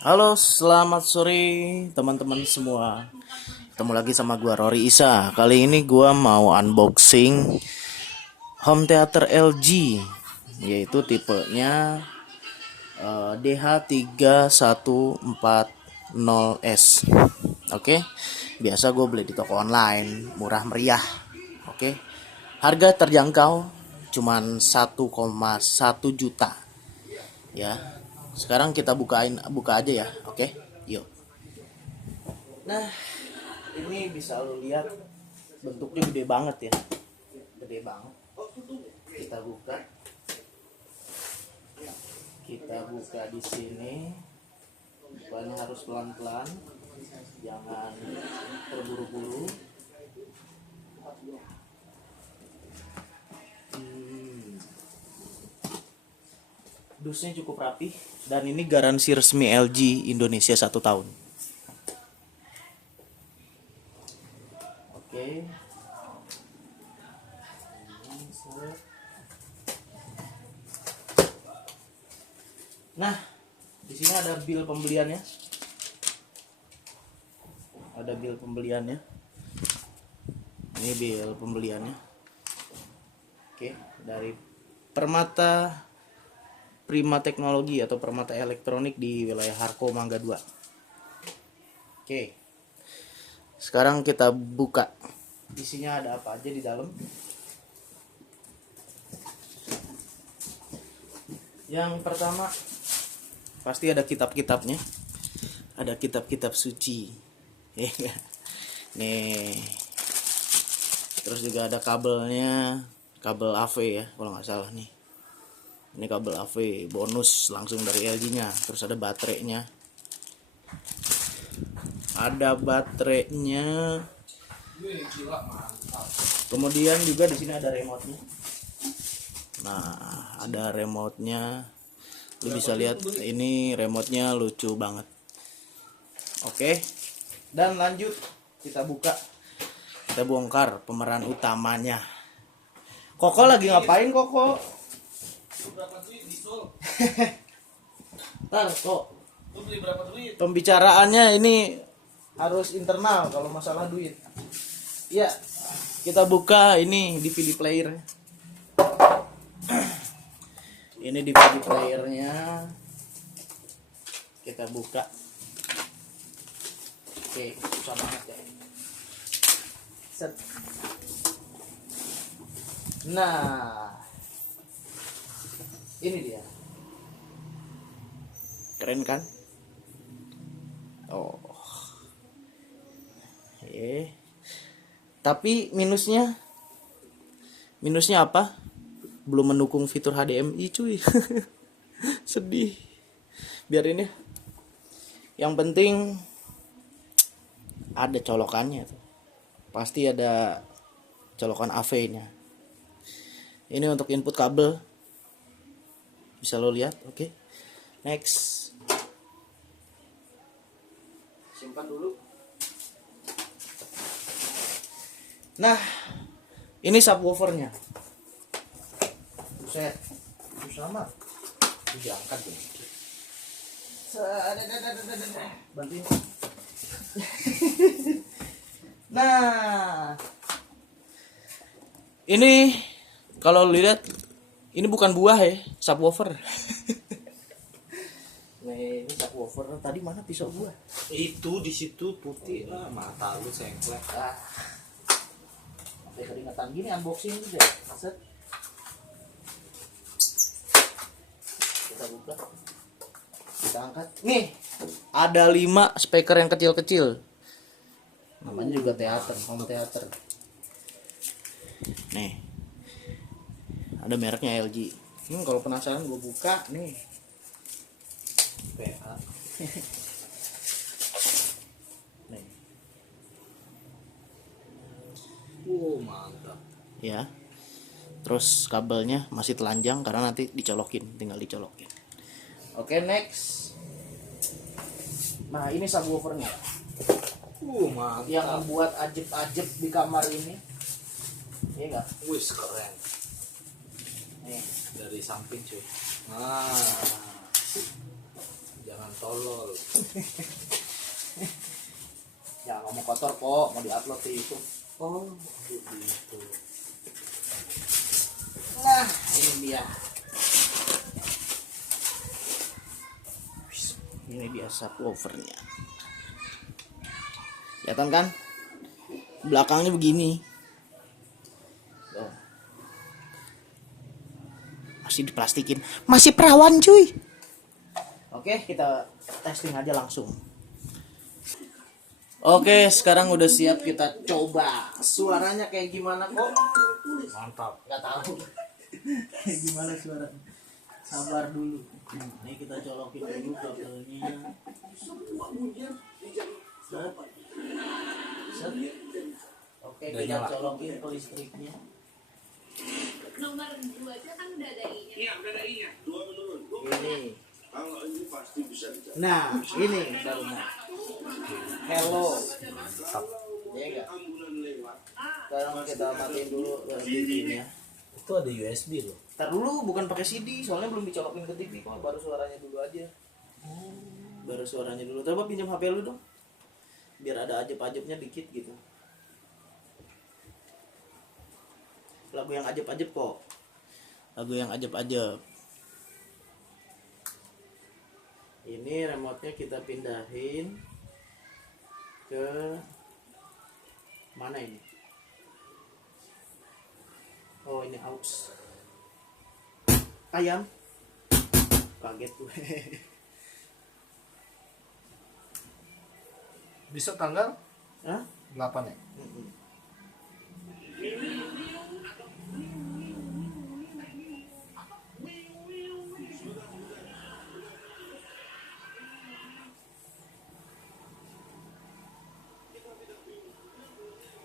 Halo, selamat sore teman-teman semua. Ketemu lagi sama gua Rory Isa. Kali ini gua mau unboxing home theater LG, yaitu tipenya DH3140S. Oke. Biasa gue beli di toko online, murah meriah. Oke. Harga terjangkau, cuman 1,1 juta. Ya. Sekarang kita buka aja ya. Oke. Yuk. Nah, ini bisa lo lihat bentuknya gede banget ya, gede banget. Kita buka di sini. Bukanya harus pelan-pelan, jangan terburu-buru. Dusnya cukup rapi dan ini garansi resmi LG Indonesia 1 tahun. Oke. Nah, di sini ada bill pembeliannya. Ada bill pembeliannya. Ini bill pembeliannya. Oke, dari Permata Prima Teknologi atau Permata Elektronik di wilayah Harko Mangga 2. Oke. Sekarang kita buka. Isinya ada apa aja di dalam? Yang pertama pasti ada kitab-kitabnya. Ada kitab-kitab suci. Nih. Terus juga ada kabelnya, kabel AV ya, kalau nggak salah nih. Ini kabel AV bonus langsung dari LG-nya. Terus ada baterainya. Ada baterainya. Kemudian juga di sini ada remote-nya. Nah, ada remote-nya. Lu bisa lihat ini remote-nya lucu banget. Oke. Dan lanjut kita buka. Kita bongkar pemeran utamanya. Koko lagi ngapain, Koko? Ntar kok pembicaraannya ini harus internal kalau masalah duit. Ya, kita buka ini DVD player. Ini DVD playernya. Kita buka. Oke, susah banget ya. Set. Nah, ini dia. Keren kan? Oh. Tapi minusnya apa? Belum mendukung fitur HDMI cuy. Sedih. Biarin ya. Yang penting ada colokannya tuh. Pasti ada colokan AV-nya. Ini untuk input kabel. Bisa lo lihat, oke. Next. Simpan dulu. Nah, ini subwoofernya. Buset. Susah mah. Diangkat ya. Bantuin. Nah, ini kalau lihat ini bukan buah ya, subwoofer. Nih, ini subwoofer. Tadi mana pisau gua? Itu di situ putih lah, mata lu sengklek. Sampai keringatan gini unboxing juga. Set. Kita buka. Kita angkat. Nih, ada 5 speaker yang kecil-kecil. Namanya juga teater, home theater. Nih. Ada mereknya LG. Kalau penasaran gue buka nih. PA. Nih. Mantap. Ya. Terus kabelnya masih telanjang karena nanti dicolokin, tinggal dicolokin. Oke, next. Nah, ini subwoofernya. Mantap. Yang membuat ajib-ajib di kamar ini. Iya enggak? Wih, keren. Nih. Dari samping cuy. Jangan Jangan tolol. Ya ngomong kotor kok, mau diupload di YouTube. Oh, gitu. Nah, ini dia. Ini dia subwoofernya. Kelihatan kan? Belakangnya begini. Tuh. Masih diplastikin. Masih perawan cuy. Oke, kita testing aja langsung. Oke, sekarang udah siap kita coba. Suaranya kayak gimana kok? Mantap. Gak tahu. Kayak gimana suaranya? Sabar dulu. Ini kita colokin dulu kabelnya. Set. Set. Oke, Udah kita nyala. colokin ke listriknya. Nomor 2 aja kan udah ada I-nya. Iya, udah ada I-nya. 2 menurun. Ini. Kalau ini pasti bisa dicapai. Nah, ini barunya. Hello. Ya enggak? Ambulan lewat. Sekarang kita matiin dulu TV-nya. Itu ada USB loh. Ntar dulu bukan pakai CD, soalnya belum dicolokin ke TV kok, baru suaranya dulu aja. Baru suaranya dulu. Coba pinjam HP lu dong. Biar ada ajeb-ajebnya dikit gitu. Lagu yang ajeb-ajeb kok. Lagu yang ajeb-ajeb. Ini remote-nya kita pindahin ke mana ini? Oh, ini aux. Ayam. Kaget gue. Bisa tanggal Hah? 8 ya?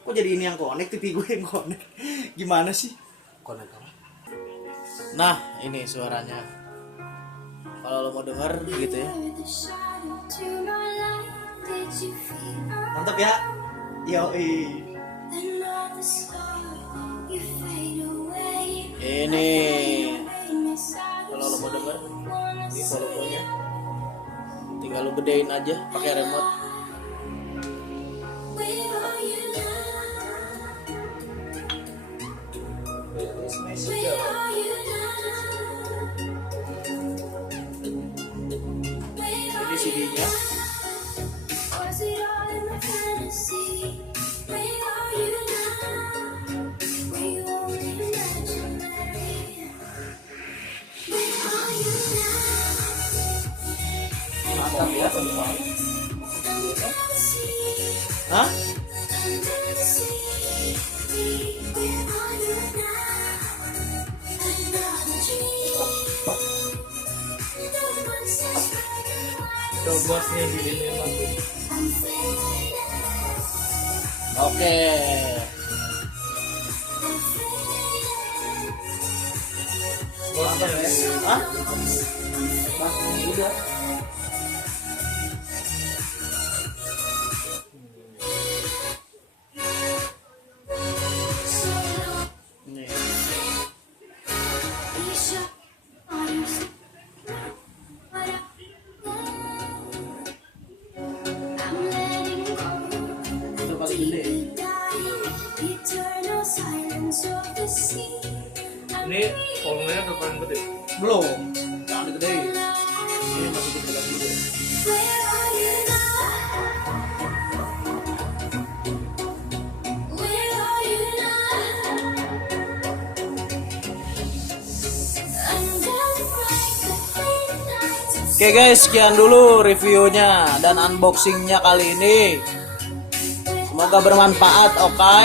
Kok jadi ini yang connect, TV gue yang connect? Gimana sih? Connect apa? Nah, ini suaranya. Kalau lo mau denger gitu ya. Mantap ya. Yoi. Ini. Kalau lo mau denger, ini volumenya. Tinggal lo gedein aja pakai remote. Ini CD-nya. Mantap ya. Hah? Coba sih di ini lagi. Oke. Mantap ya. Hah? Udah. Nih. Itu paling gede. Ini volumenya udah paling gede. Belum. Jangan digedein. Ini masih gede lagi. Oke guys, sekian dulu reviewnya dan unboxingnya kali ini. Semoga bermanfaat, oke?